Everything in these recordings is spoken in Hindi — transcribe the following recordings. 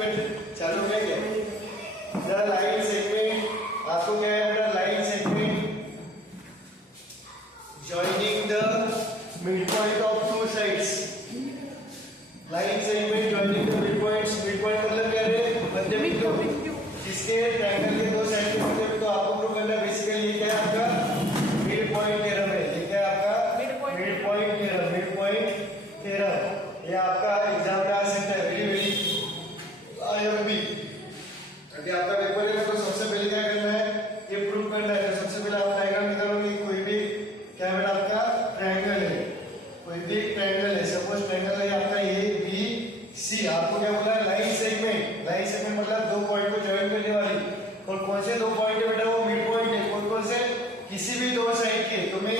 चालू में क्या द लाइन सेगमेंट, आपको क्या है बेटा line segment joining the mid point of two sides, line segment joining the mid points, mid point मतलब क्या है मध्य बिंदु जिसके ट्रायंगल के दो साइड के मध्य बिंदु आपको प्रूव करना है। बेसिकली ये क्या है आपका मिड पॉइंट थ्योरम है, ये क्या है आपका mid point theorem, mid point theorem ये आपका एग्जाम में आ सकता है, वेरी वेरी आईएमपी। अभी आपका पेपर है तो सबसे पहले क्या करना है ये प्रूव करना है। तो सबसे पहले आप डायग्राम निकालोगे, कोई भी क्या बेटा आपका ट्रायंगल है, कोई भी ट्रायंगल है, सपोज ट्रायंगल है आपका ए बी सी, आपको क्या बोला है लाइन सेगमेंट, लाइन सेगमेंट मतलब दो पॉइंट को ज्वाइन करने वाली, और कौन से दो पॉइंट है बेटा वो मिड पॉइंट है, कौन कौन से किसी भी दो साइड के, तो मैं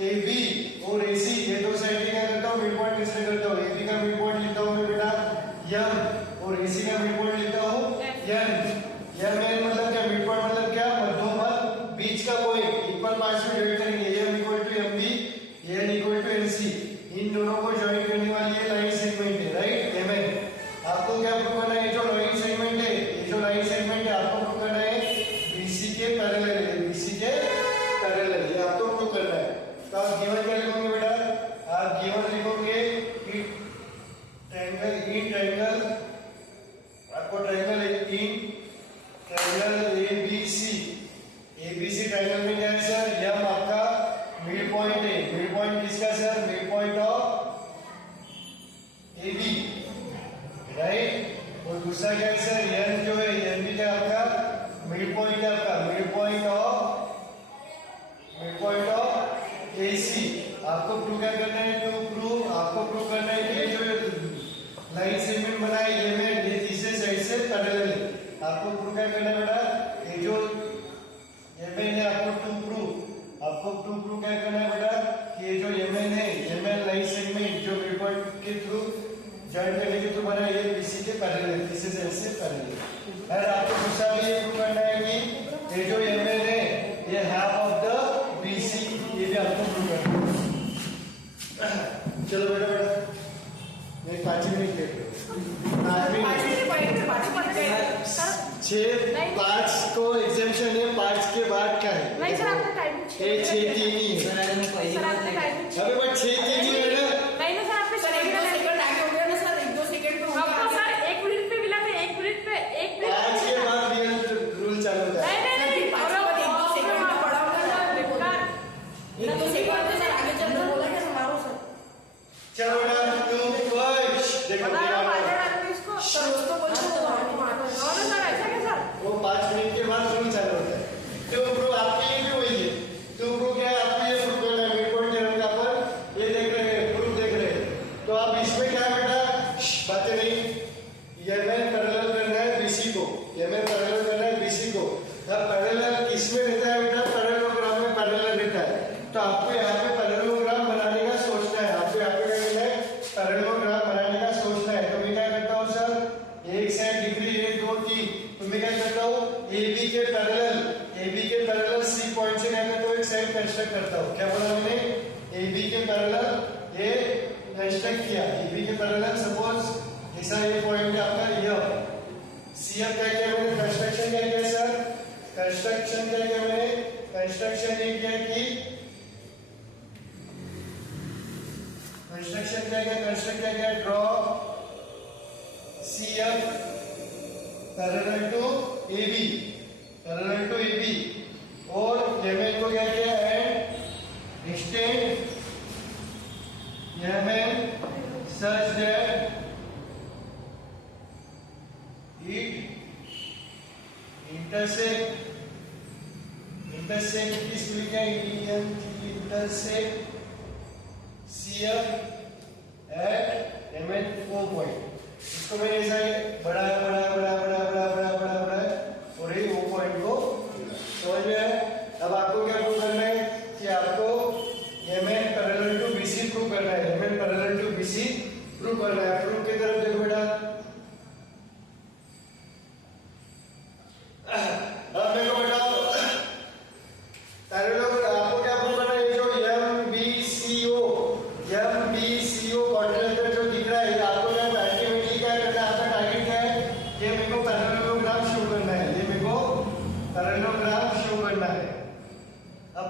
ए बी और ए सी ये दो साइड के क्या करता हूँ मिड पॉइंट कंसीडर करता हूँ। ए बी का मिड पॉइंट लेता हूँ मैं बेटा एम और ए सी का मिड पॉइंट लेता हूँ एन। एम एन मतलब क्या मिड पॉइंट मतलब क्या मध्य बीच का पॉइंट, इक्वल पार्ट्स में ज्वाइन करेंगे, M equal to M B N equal to N C, इन दोनों को ज्वाइन करने वाली ये लाइन सेगमेंट है, राइट एम एन। आपको क्या प्रूव करना है, जो लाइन सेगमेंट है, ये जो लाइन सेगमेंट है आपको प्रूव करना है बीसी के पैरेलल है, बीसी के पैरेलल ये आपको प्रूव करना है। तो आप गिवन क्या लिखोगे बेटा, आप गिवन लिखोगे ट्रायंगल इन ट्रायंगल, आपको triangle in triangle ABC, ABC triangle में क्या है सर एम आपका मिड पॉइंट है, मिड पॉइंट किसका sir mid point of AB, right. और दूसरा क्या है सर एन जो है एन भी क्या आपका मिड पॉइंट है, आपका मिड पॉइंट ऑफ एसी। आपको प्रूव क्या करना है, जो प्रूव आपको प्रूव करना है कि ये जो लाइन सेगमेंट बना है ये में ये तीसरे साइड से पैरेलल है। आपको प्रूव क्या करना है बेटा, ये जो ये में है आपको टू प्रूव क्या करना है बेटा कि ये जो एमएन है, एमएन लाइन सेगमेंट जो मिड पॉइंट के थ्रू जॉइन करने के थ्रू बना है ये बीसी के पैरेलल है, तीसरे साइड से पैरेलल है। और आपको दूसरा भी ये प्रूव करना है कि ये जो एमएन है ये हाफ ऑफ द बीसी, ये भी आपको प्रूव करना है। चलो बेटा मैं 5 मिनट लेट हूँ, 5 को एग्जामिनेशन है, 5 के बाद क्या है नहीं सर आपका टाइम 6:03 ही है, अबे बट 6:03 ही है ना, नहीं ना सर आपके सर 1-2 सेकंड आगे हो गया ना सर, 1-2 सेकंड तो आपको सर 1 मिनट पे मिला था, 1 मिनट पे 1 मिनट 5 के बाद रियल रूल चालू होता है। नहीं 5 के बाद 1-2 सेकंड का पड़ा होगा सर, बेकार ना तो सेकंड से सर आगे चल रहा बोला क्या मारो सर। चलो बेटा तू फर्स्ट देखो इसको सर उसको बोलो तो मारो सर, ऐसा क्या सर वो 5 मिनट के बाद रूल चालू होता है। तो ब्रो आपके लिए भी वही है, तो ब्रो क्या है आपको ये प्रूव करना है मिड पॉइंट थ्योरम का, पर ये देख रहे हैं प्रूफ देख रहे हैं। तो आप इसमें क्या है बेटा बातें नहीं, एमएन पैरेलल करना है बीसी को, एमएन पैरेलल करना है बीसी को। अब पैरेलल किसमें रहता है बेटा, पैरेललोग्राम में पैरेलल रहता है। तो आपको यहाँ पे पैरेललोग्राम बनाने का सोचना है, आपको यहाँ पे क्या करना है पैरेललोग्राम बनाने का सोचना है। तो मैं क्या करता हूँ सर एक साइड डिग्री 1 2 3, तो मैं क्या करता हूँ AB के पैरेलल सी पॉइंट से क्या करता हूँ एक साइड कंस्ट्रक्ट करता हूँ। क्या बोला मैंने, AB के पैरेलल ये कंस्ट्रक्ट किया, AB के पैरेलल सपोज ऐसा ये पॉइंट है आपका ये सी। अब क्या किया मैंने कंस्ट्रक्शन क्या किया सर, कंस्ट्रक्शन क्या किया मैंने, कंस्ट्रक्शन ये किया कि कंस्ट्रक्शन क्या किया, कंस्ट्रक्ट क्या किया draw CF parallel to AB, parallel to AB, और एमएन को क्या किया and extend MN such that it intersect किस लिखा है intersect CF at MN 4 point. इसको मैंने ऐसा बड़ा और ये वो पॉइंट को समझ में आया। अब आपको क्या प्रूव करना है कि आपको MN parallel to BC prove करना है, MN parallel to BC prove करना है। प्रूव की तरफ देखो बेटा, अब मेरे को बताओ पैरेलल आपको क्या प्रूव करना है, जो MBCO क्वाड्रिलेटरल जो दिख रहा है आपको क्या अल्टीमेटली क्या करना है, आपका टारगेट क्या है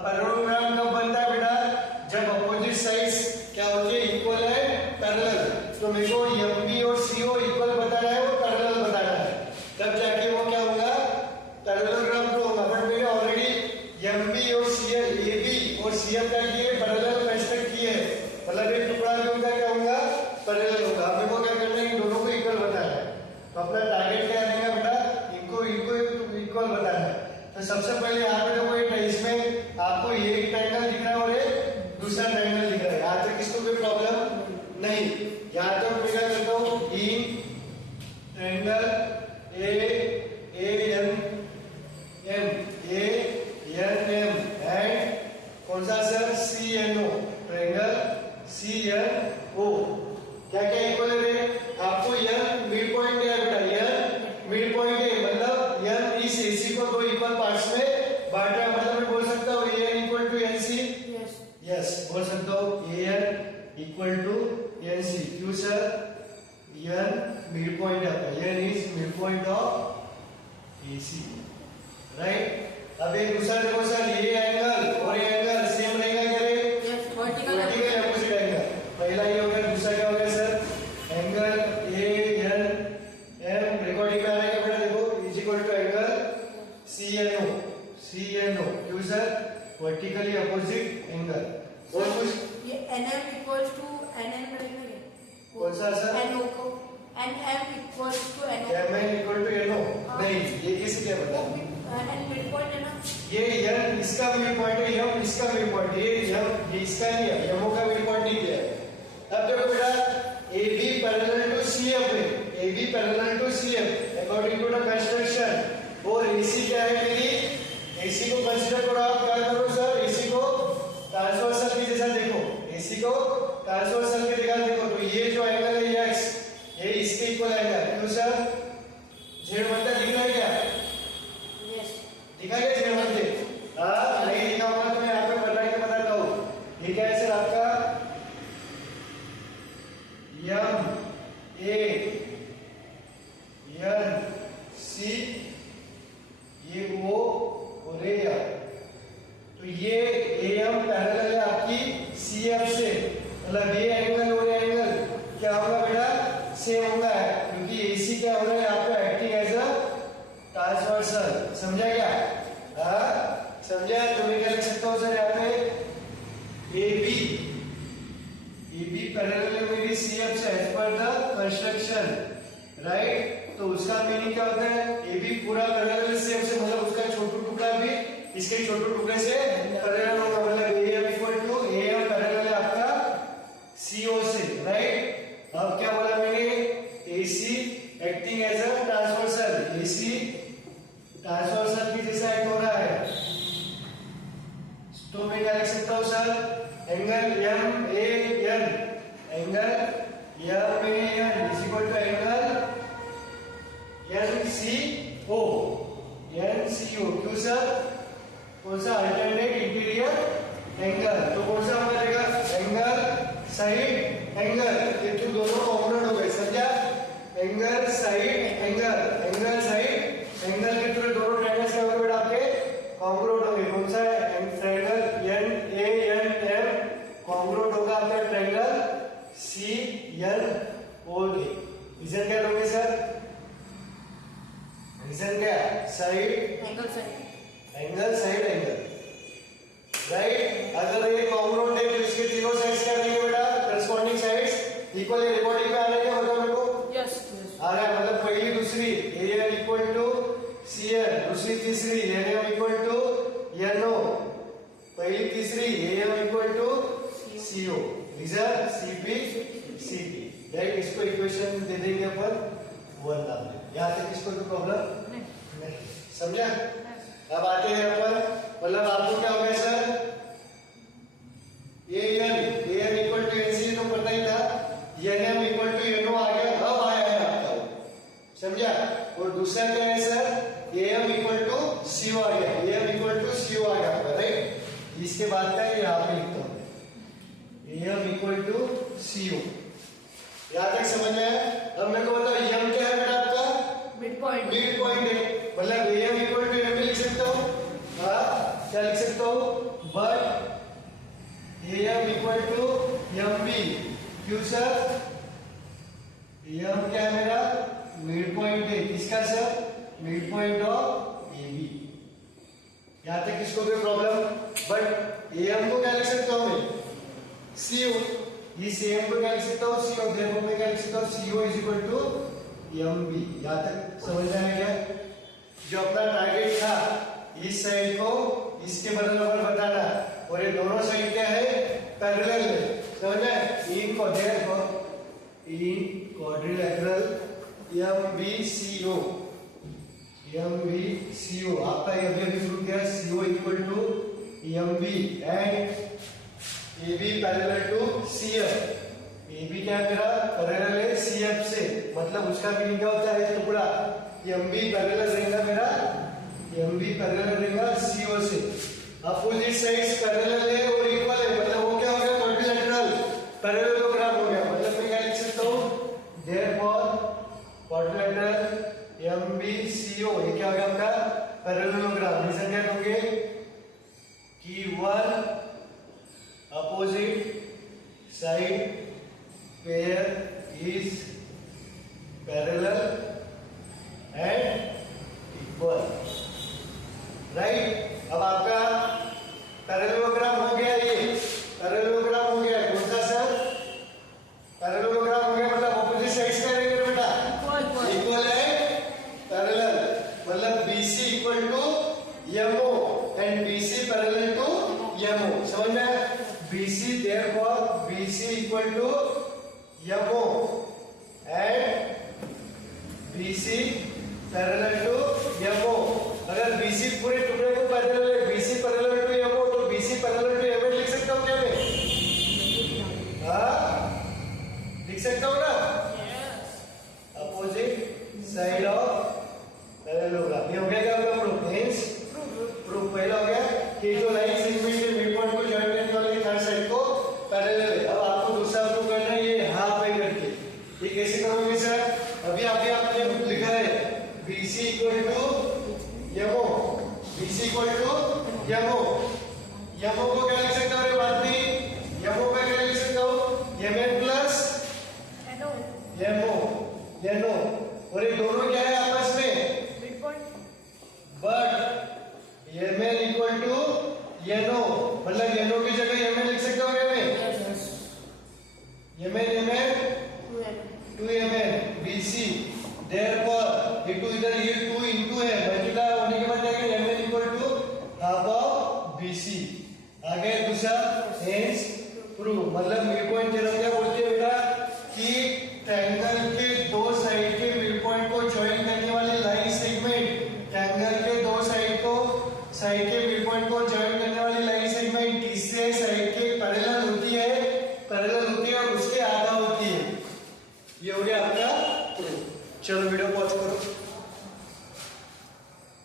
पैरेललोग्राम कब बनता है बेटा? जब अपोजिट साइड्स क्या होती है? इक्वल है, पैरेलल। तो मेरे को एमबी और सीओ इक्वल बताना है, वो पैरेलल बताना है, तब जाके वो क्या होगा? पैरेललोग्राम तो होगा। बट मैंने ऑलरेडी एमबी और सीएल, एबी और सीएल का किए पैरेलल कंस्ट्रक्ट किए, मतलब एक टुकड़ा भी उनका क्या होगा? पैरेलल होगा। अब मेरे को क्या करना है? इन दोनों को इक्वल बताना है। तो अपना टारगेट क्या रहेगा बेटा? इनको इक्वल बताना है। तो सबसे पहले यहाँ पे देखो, एक इसमें आपको ये एक ट्रायंगल दिख रहा है और एक दूसरा ट्रायंगल दिख रहा है। यहाँ तक इसको कोई प्रॉब्लम नहीं। यहाँ तक मैं क्या करता हूँ? ई ट्रायंगल एम एंड कौन सा सर? CNO triangle CNO। क्या क्या इक्वल है? आपको यह मिड पॉइंट है बेटा, यह मिड पॉइंट है, मतलब यह इस AC को दो इक्वल पार्ट्स में बांट रहा है। मतलब मैं बोल सकता हूँ AN equal to NC। Yes, बोल सकता हूँ AN इक्वल टू NC। क्यों सर? यह मिड पॉइंट है आपका, यह is mid point of AC, right. अब एक दूसरा देखो सर, ये एंगल और ये एंगल सेम रहेगा क्या रे? Vertical opposite angle. पहला ये हो गया, दूसरा क्या हो गया सर? एंगल ANM रिकॉर्डिंग में आ रहा है बेटा, देखो is equal to angle CNO। क्यों सर? Vertically opposite angle. और कुछ ये NM इक्वल्स टू NN रहेगा। कौन सा सर? NO को NM equals to NO। MN equal to NO नहीं, ये किसी क्या बता? NN मिड पॉइंट है ना? ये M इसका मिड पॉइंट है, M इसका मिड पॉइंट है, ये इसका नहीं है, MO का मिड पॉइंट नहीं दिया है। अब देखो बेटा, AB पैरेलल टू CF है, AB parallel to CF according to the construction. और AC क्या है मेरी? AC को कंसीडर करो आप, क्या करो सर? AC को ट्रांसवर्सल के जैसा देखो, AC को ट्रांसवर्सल के जगह देखो। तो ये जो एंगल है X, ये इसके इक्वल एंगल। क्यों सर? जेड मतलब दिख रहा है क्या? दिखा क्या जेड मतलब? हाँ, नहीं दिखा होगा तो मैं यहाँ पे बना के बताता हूँ। ये क्या है सर आपका? MANC, ये O और A। तो ये AM पैरेलल है आपकी CF से, मतलब ये एंगल और ये एंगल क्या होगा बेटा? सेम होगा, क्योंकि AC क्या हो रहा है आपका? Acting as a transversal. समझा क्या? हाँ, समझा? तो मैं क्या लिख सकता हूँ सर यहाँ पे? AB पैरेलल है मेरी CF से as per the construction, right. तो उसका मीनिंग क्या होता है? AB पूरा पैरेलल है CF से, मतलब उसका छोटा टुकड़ा भी इसके छोटे टुकड़े से पैरेलल होगा, मतलब AM equal to AM parallel है आपका CO से, राइट। अब क्या बोला मैंने? AC acting as a transversal, AC transversal की जैसा एक्ट हो रहा है। तो मैं क्या लिख सकता हूँ sir? Angle MAN, angle MAN is equal to angle NCO। क्यों सर? कौन सा? Alternate interior angle. तो कौन सा हमारा रहेगा? Angle side angle. ये तो दोनों कॉम्पोनेंट हो गए, समझा? Angle side angle side angle के थ्रू दोनों ट्रायंगल्स क्या होंगे बेटा आपके? कॉन्ग्रुएंट होंगे। कौन सा? ट्रायंगल NANM कॉन्ग्रुएंट होगा आपका ट्रायंगल CNOA। रीजन क्या लोगे सर? रीजन क्या? Side angle side angle, right. अगर ये कॉन्ग्रुएंट है तो इसके तीनों साइड्स क्या रहेंगे बेटा? करस्पॉन्डिंग साइड्स इक्वल है। रिकॉर्डिंग में आ रहा है क्या? मतलब मेरे को यस आ रहा है, मतलब पहली दूसरी AN इक्वल टू CN, दूसरी तीसरी NM इक्वल टू NO, पहली तीसरी AM equal to CO, reason CP, right. इसको इक्वेशन दे देंगे अपन 1 नाम दे। यहाँ तक इसको कोई प्रॉब्लम नहीं, समझा? अब आते हैं अपन, मतलब आपको क्या हो गया sir? AN equal to NC तो पता ही था, NM इक्वल टू NO आ गया, अब आया है आपका, समझा? और दूसरा क्या है sir? AM equal to CO आ गया, AM इक्वल टू CO आ गया आपका, राइट। इसके बाद का यहाँ पे लिखता हूँ AM इक्वल टू CO। यहाँ तक समझ में आया? अब मेरे को बताओ M क्या है बेटा आपका? मिड पॉइंट है, मतलब AM इक्वल टू M लिख सकता हूँ। हाँ, क्या लिख सकता हूँ? 1 इक्वल टू एम बी। क्यों सर? एम क्या है मेरा? मिड पॉइंट है। किसका sir? Mid point of A B. यहां तक किसको कोई प्रॉब्लम? बट एम को क्या लिख सकता हूं मैं? सीओ। इस एम को क्या लिख सकता हूं? सीओ। देखो मैं क्या लिख सकता हूं? CO is equal to M B. यहां तक समझ में आया क्या? जो अपना टारगेट था इस साइड को इसके बराबर बताना, और ये दोनों साइड क्या है? पैरेलल है। समझ में? इन क्वाड्रिलेटरल MBCO आपका ये अभी शुरू किया। CO equal to MB and AB parallel to CF। AB क्या है मेरा? पैरेलल है CF से, मतलब उसका मीनिंग क्या होता है? टुकड़ा। MB पैरेलल रहेगा मेरा, MB पैरेलल रहेगा CO से। अपोजिट साइड्स पैरेलल है और इक्वल है, मतलब वो क्या हो गया? क्वाड्रिलेटरल पैरेललोग्राम हो गया। मतलब मैं क्या लिख सकता हूँ? देयरफॉर क्वाड्रिलेटरल MBCO ये क्या हो गया आपका? पैरेललोग्राम। रीजन क्या दोगे? कि one opposite side pair is parallel and equal. Right? अब आपका पैरेललोग्राम हो गया। ये पैरेललोग्राम हो गया। कौन सा सर? पैरेललोग्राम हो गया मतलब अपोजिट साइड्स क्या रहेंगे बेटा? इक्वल है, पैरेलल। मतलब BC equal to MO and BC parallel to MO। समझ में आया? BC therefore BC equal to MO and BC parallel to MO। अगर BC पूरे टुकड़े को पैरेलल है, BC पैरेलल टू MO, तो BC पैरेलल टू MO लिख सकता हूँ क्या मैं? लिख सकता हूँ ना? Opposite side of parallelogram. ये हो गया क्या आपका प्रूफ? मींस प्रूफ पहला हो गया कि जो लाइन सेगमेंट के मिड पॉइंट को जॉइन करने वाले थर्ड साइड को पैरेलल है। अब आपको दूसरा प्रूफ करना है ये हाफ है करके। ये कैसे करोगे सर? अभी आपने लिखा है BC equal to MO, BC equal to MO। MO को क्या लिख सकता हूँ? बात नहीं, MO का क्या लिख सकता हूँ? MN plus NO। और ये दोनों क्या है आपस में? But MN equal to NO, मतलब NO की जगह MN लिख सकता हूँ क्या मैं? MN 2MN BC। देयरफॉर ये 2 इधर ये 2 इनटू है, मल्टीप्लाई होने के बाद क्या है? MN equal to half of BC। आगे दूसरा हेंस प्रूव, मतलब मिड पॉइंट थ्योरम क्या बोलती है बेटा? कि ट्रायंगल के दो साइड के मिड पॉइंट को जॉइन करने वाली लाइन सेगमेंट, ट्रायंगल के दो साइड के मिड पॉइंट को जॉइन करने वाली लाइन सेगमेंट तीसरे साइड के पैरेलल होती है और उसके आधा होती है। ये हो गया आपका प्रूफ। चलो वीडियो पॉज करो।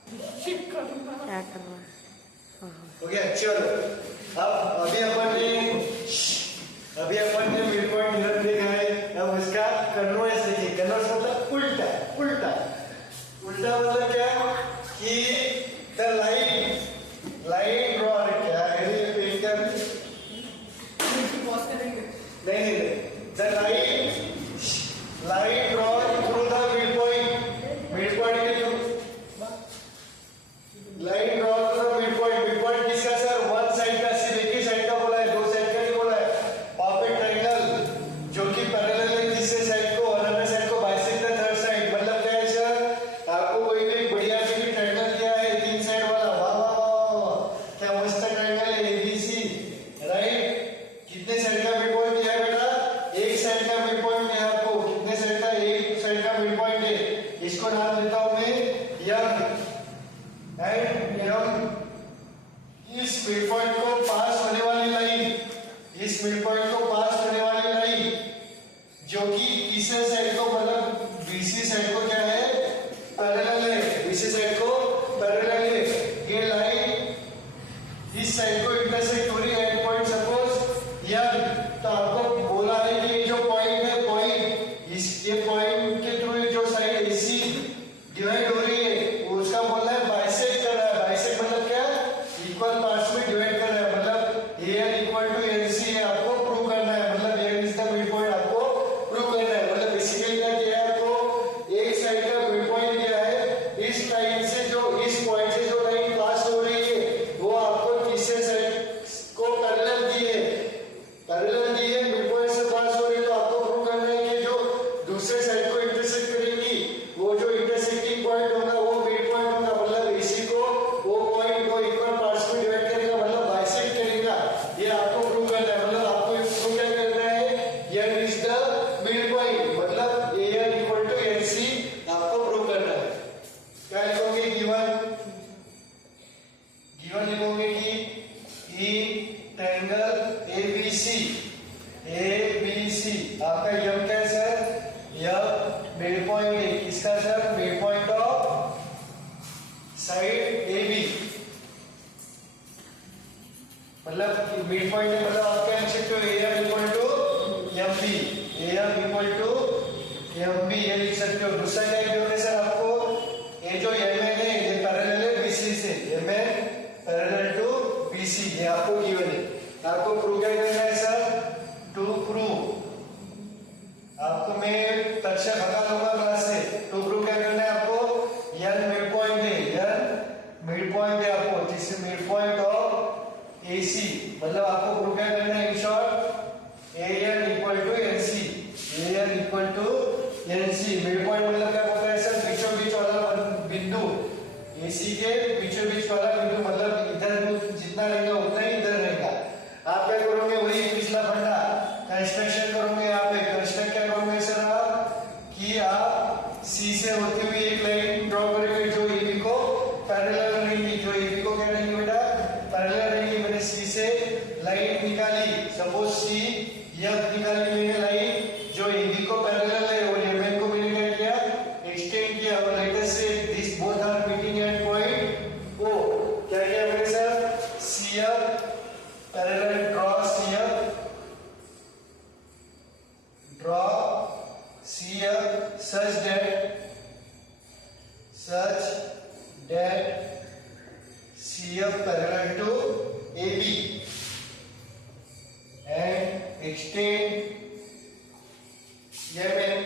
क्या कर रहा है? हो गया? चलो अब अभी अपन ने मिड पॉइंट थ्योरम देखा है। अब इसका कन्वर्स देखिए। कन्वर्स मतलब उल्टा। मतलब क्या? कि द लाइन ड्रॉ क्या है? नहीं, the line draw through the mid point के through line draw through the mid point किसका सर? वन साइड का, सिर्फ एक ही साइड का बोला है, दो साइड का नहीं बोला है। परफेक्ट ट्रायंगल जो कि पैरेलल है तीसरे साइड को और अन्य साइड को बाइसेक्ट द थर्ड साइड। मतलब क्या है सर? आपको कोई भी बढ़िया सी ट्रायंगल दिया है तीन साइड वाला, वाह क्या मस्त ट्रायंगल है ABC। राइट? कितने साइड का मिड पॉइंट दिया है बेटा? एक साइड का मिड पॉइंट है आपको। कितने साइड का? एक साइड का मिड पॉइंट है। इसको नाम देता हूं मैं M एंड M। इस मिड पॉइंट को पास होने वाली लाइन, जो कि तीसरे साइड को मतलब BC साइड को क्या है? पैरेलल है। BC साइड को पैरेलल है। ये लाइन इस साइड को इंटरसेक्ट हो रही है एट पॉइंट सपोज M। तो आपको बोला है कि ये जो पॉइंट है, ये पॉइंट के थ्रू जो साइड AC डिवाइड हो रही है उसका बोलना है बाइसेक्ट कर रहा क्या गिवन है सर आपको, ये जो MN है ये पैरेलल है BC से, MN पैरेलल टू BC, ये आपको गिवन है। आपको प्रूव क्या करना है सर, टू प्रूव, आपको मैं तक्षक हटा लूंगा क्लास से, टू प्रूव क्या करना है आपको, n मिड पॉइंट है, n मिड पॉइंट है आपको, this is mid point of AC, मतलब आपको प्रूव क्या करना है, in short AN equal to NC, AN equal to NC, mid point मतलब क्या होता है सर, बीचों बीच वाला बिंदु, AC के बीचों बीच वाला बिंदु, मतलब इधर जितना रहेगा उतना ही इधर रहेगा। आप क्या करोगे, वही पिछला फंडा कंस्ट्रक्शन करोगे, यहाँ पे कंस्ट्रक्ट क्या करोगे सर आप, कि आप C से होती हुई एक लाइन ड्रॉ करोगे जो AB को पैरेलल रहेगी, जो AB को क्या रहेगी बेटा, पैरेलल रहेगी। मैंने C से लाइन निकाली, सपोज C F निकाली मैंने लाइन जो AB को पैरेलल है, और MN को मैंने क्या किया, एक्सटेंड किया, और let us say this both are meeting at point O, क्या किया मैंने sir, CF parallel draw CF, draw CF such that CF parallel to AB and extend MN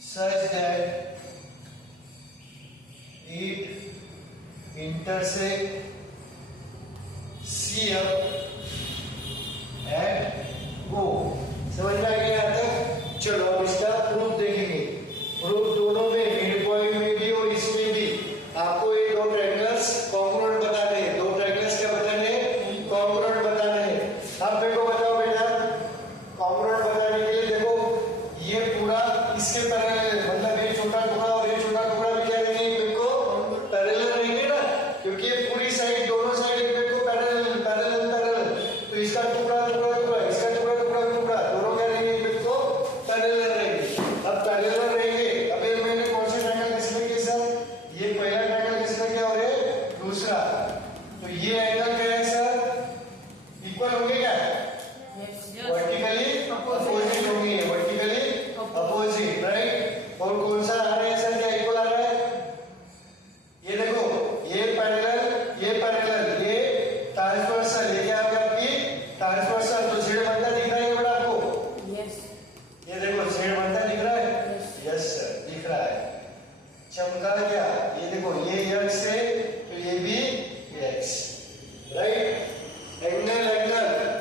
such that it intersect CF and O। समझ में आ गया यहाँ तक? चलो अब इसका प्रूफ देखेंगे। प्रूफ दोनों में, मिड पॉइंट में भी और इसमें भी, आपको ये दो ट्रायंगल्स कॉन्ग्रुएंट बताने हैं। दो ट्रायंगल्स क्या बताने हैं, कॉन्ग्रुएंट बताने हैं। अब मेरे को बताओ बेटा, कॉन्ग्रुएंट बताने के लिए देखो, ये पूरा इसके पैरेलल है, मतलब ये छोटा टुकड़ा और ये छोटा टुकड़ा भी क्या रहेंगे, एक को पैरेलल रहेंगे ना, क्योंकि ये पूरी साइड, दोनों साइड एक को पैरेलल पैरेलल पैरेलल, तो इसका टुकड़ा टुकड़ा टुकड़ा, इसका टुकड़ा टुकड़ा टुकड़ा, दोनों क्या रहेंगे, एक को पैरेलल रहेंगे। अब पैरेलल रहेंगे, अब ये मैंने कौन से ट्रायंगल कंसीडर किया सर, ये पहला ट्रायंगल कंसीडर किया और ये दूसरा, तो ये एंगल क्या है सर, इक्वल होंगे क्या, वर्टिकली अपोजिट होंगे, वर्टिकली अपोजिट, राइट। और कौन सा आ रहा है सर, क्या इक्वल आ रहा है, ये देखो, ये पैरेलल, ये ट्रांसवर्सल, ये क्या आ गया आपकी ट्रांसवर्सल, तो Z बनता दिख रहा है बड़ा आपको, ये देखो Z बनता दिख रहा है, यस सर दिख रहा है, चमका क्या, ये देखो ये X है तो ये भी X, राइट। एंगल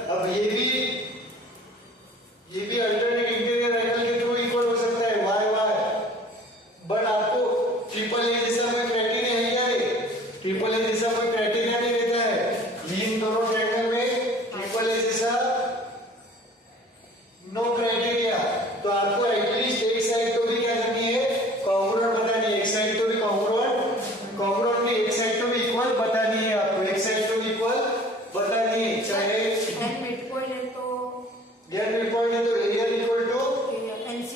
अब ये भी अल्टरनेट इंटीरियर एंगल के थ्रू इक्वल हो सकता है, y, बट आपको ट्रिपल ए जैसा कोई क्राइटेरिया है क्या, है ट्रिपल ए जैसा कोई क्राइटेरिया नहीं रहता है इन दोनों ट्रायंगल में, ट्रिपल ए जैसा नो क्राइटेरिया। तो आपको एटलीस्ट एक साइड तो भी क्या करनी है, कॉन्ग्रुएंट बतानी है, एक साइड तो भी कॉन्ग्रुएंट नहीं, एक साइड तो भी इक्वल बतानी है आपको, एक साइड तो भी इक्वल बतानी है, चाहे मिड पॉइंट है तो ये मिड पॉइंट है तो एरिया इक्वल टू NC,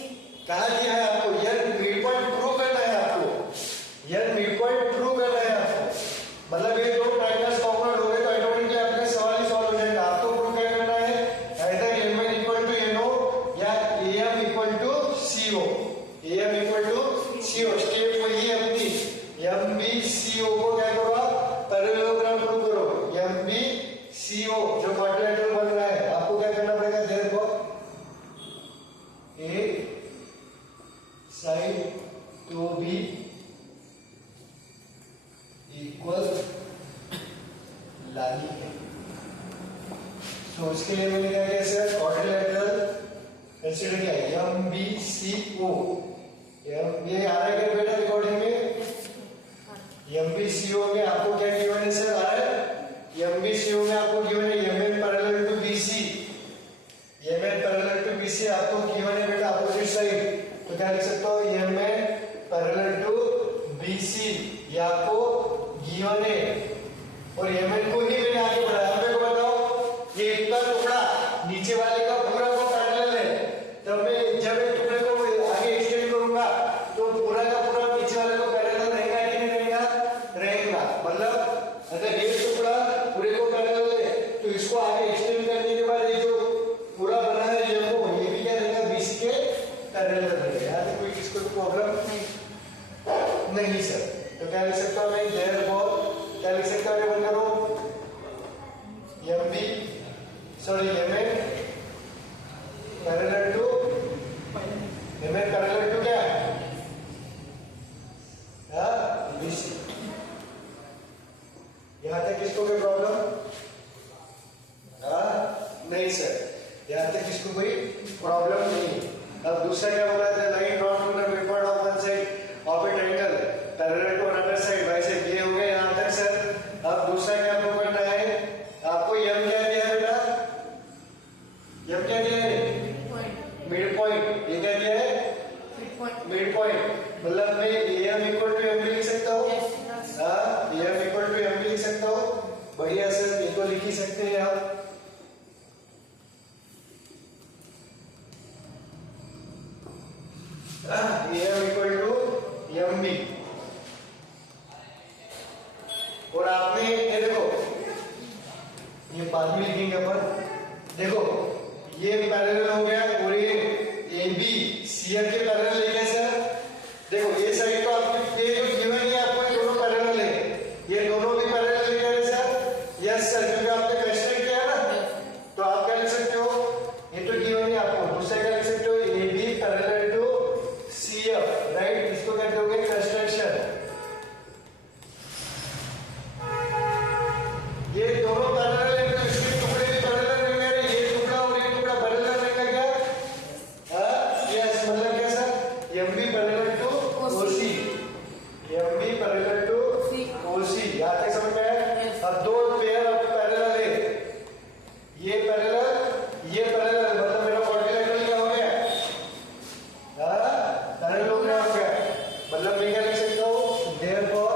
कहा दिया है आपको, ये मिड पॉइंट प्रूव करना है आपको, ये मिड पॉइंट प्रूव करना है आपको, मतलब ये दो ट्रायंगल्स कॉन्ग्रुएंट हो गए तो ऑटोमेटिकली आपका सवाल ही सॉल्व हो जाएगा। आपको प्रूव क्या करना है, either MN equal to NO या AM equal to CO, AM equal to CO, step वही है अपनी, MBCO को क्या करो आप, पैरेललोग्राम प्रूव करो, MBCO जो क्वाड्रिलेटरल बन रहा है, आपको क्या करना पड़ेगा, देखो एक साइड तो भी इक्वल लानी है। तो उसके लिए मैंने क्या किया सर, क्वाड्रिलेटरल कंसीडर किया, MBCO, ये आ रहा है क्या बेटा रिकॉर्डिंग में, MBCO में आपको क्या गिवन है सर, आ रहा है MBCO में आपको गिवन है MN parallel to BC, MN parallel to BC आपको गिवन है बेटा अपोजिट साइड, तो क्या लिख सकते हो, MN पैरेलल टू BC, ये आपको गिवन है, और MN को ही मैंने आगे बढ़ाया। मेरे को बताओ, ये इतना टुकड़ा नीचे वाले का पूरा को पैरेलल है, तब मैं जब एक टुकड़े को आगे एक्सटेंड करूंगा तो पूरा का पूरा नीचे वाले को पैरेलल रहेगा कि नहीं रहेगा, रहेगा। मतलब अगर ये टुकड़ा पूरे को पैरेलल है तो इसको आगे एक्सटेंड करने के बाद ये जो पूरा बना है ये भी क्या रहेगा, BC के पैरेलल रहेगा। यहाँ कोई किसको नहीं सर। तो क्या लिख सकता हूँ मैं, देयरफॉर क्या लिख सकता हूँ, बंद करो, MB sorry MN parallel to क्या BC। यहां तक किसको कोई प्रॉब्लम? नहीं सर, यहां तक किसको कोई प्रॉब्लम नहीं। अब दूसरा क्या बोला था, line drawn to the midpoint of one side of a triangle parallel to another side by side, ये हो गया यहां तक सर। अब दूसरा क्या आपको करना है, आपको M क्या दिया है बेटा, M क्या दिया है, मिड पॉइंट। ये क्या दिया है, मिड पॉइंट। मतलब मैं AM इक्वल टू MB लिख सकता हूँ, AM इक्वल टू MB लिख सकता हूँ। बढ़िया सर, ये तो लिख ही सकते हैं आप। AM equal to MB। और आपने ये देखो, ये बाद में लिखेंगे अपन। देखो ये पैरेलल हो गया और ये AB CF के पैरेलल है क्या सर? देखो ये साइड तो आपके ये जो गिवन है आपको, ये दोनों पैरेलल है, ये दोनों भी पैरेलल है क्या सर? यस सर, क्योंकि आपने कंस्ट्रक्ट किया ना, तो आप क्या लिख सकते हो, ये तो गिवन है आपको। दूसरा क्या लिख सकते हो, AB parallel to CF, right, इसको कहते हो कंस्ट्रक्शन। ये दोनों पैरेलल है तो इसके टुकड़े भी पैरेलल रहेंगे, ये टुकड़ा और ये टुकड़ा पैरेलल रहेगा क्या? यस, मतलब क्या sir, MB parallel to OC, MB parallel to OC। यहां तक समझ में आया? अब दो पेयर ऑफ पैरेलल है, ये पैरेलल मतलब मेरा क्वाड्रिलेटरल क्या हो गया, पैरेलल हो गया। मतलब मैं क्या लिख सकता हूँ, देयरफॉर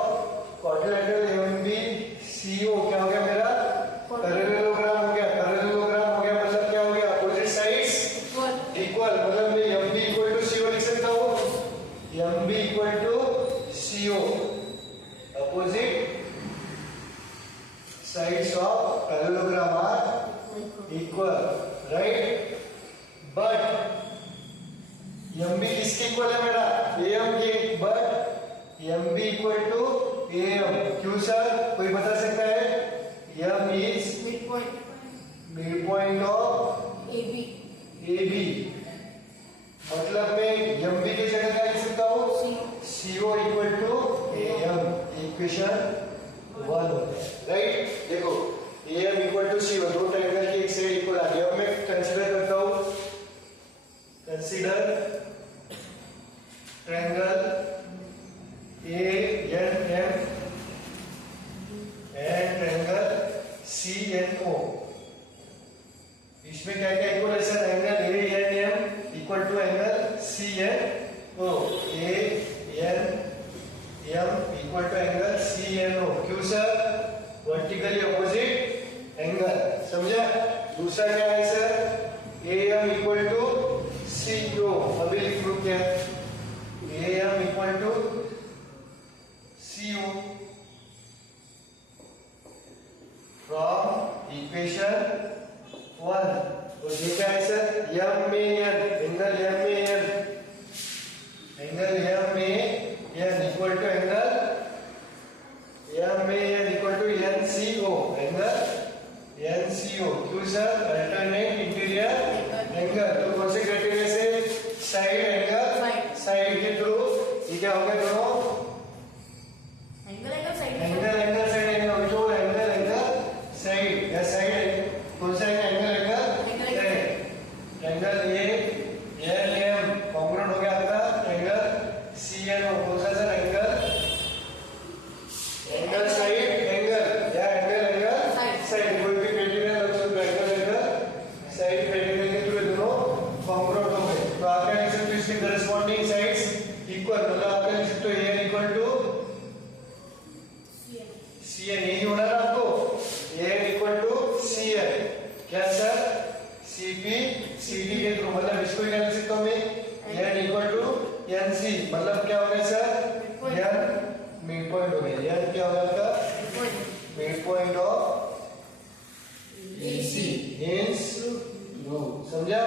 क्वाड्रिलेटरल MBCO क्या हो गया, मेरा पैरेललोग्राम हो गया। पैरेललोग्राम हो गया मतलब क्या हो गया, अपोजिट साइड्स इक्वल। मतलब मैं MB इक्वल टू CO लिख सकता हूँ, MB equal to CO, opposite sides of parallelogram are equal, right. But MB किसके इक्वल है मेरा, AM के, but MB equal to AM। क्यों सर, कोई बता सकता है? M is mid point of AB। मतलब मैं MB की जगह क्या लिख सकता हूँ, CO equal to AM, equation 1 होता है, राइट। देखो AM इक्वल टू CO, दो ट्रायंगल की एक साइड इक्वल आ गया। अब मैं कंसीडर करता हूँ, consider triangle ANM and triangle CNO। इसमें क्या क्या इक्वल है sir, angle ANM equal to angle CNO, ANM equal to angle CNO। क्यों सर, वर्टिकली अपोजिट एंगल, समझा। दूसरा क्या है sir, AM equal to CO, अभी लिख लो क्या, AM equal to CO from equation 1। और ये क्या है sir, MAN, angle MAN, angle MAN equal to angle MAN equal to NCO, angle NCO। क्यों सर, अल्टरनेट इंटीरियर एंगल। तो कौन से क्राइटेरिया से, साइड एंगल साइड के थ्रू, ये क्या हो गया, दोनों एंगल साइड एंगल, जो एंगल साइड या साइड, कौन सा एंगल एंगल ANM कॉन्ग्रुएंट हो गया आपका एंगल CNO। कौन सा सर, एंगल साइड एंगल या एंगल साइड, कोई भी क्राइटेरिया लग सकता है, एंगल साइड क्राइटेरिया के थ्रू दोनों कॉन्ग्रुएंट हो गए। तो आप क्या लिख सकते हो, इसके करस्पॉन्डिंग साइड्स इक्वल। मतलब आप क्या लिख सकते हो, AN इक्वल टू CN, यही होना ना आपको, AN इक्वल टू CN। क्या सर, CP CD के थ्रू, मतलब इसको क्या लिख सकता हूँ मैं, AN इक्वल टू NC। मतलब क्या हो गया सर, N मिड पॉइंट हो गया। N क्या हो गया आपका, mid point of AC, means समझा।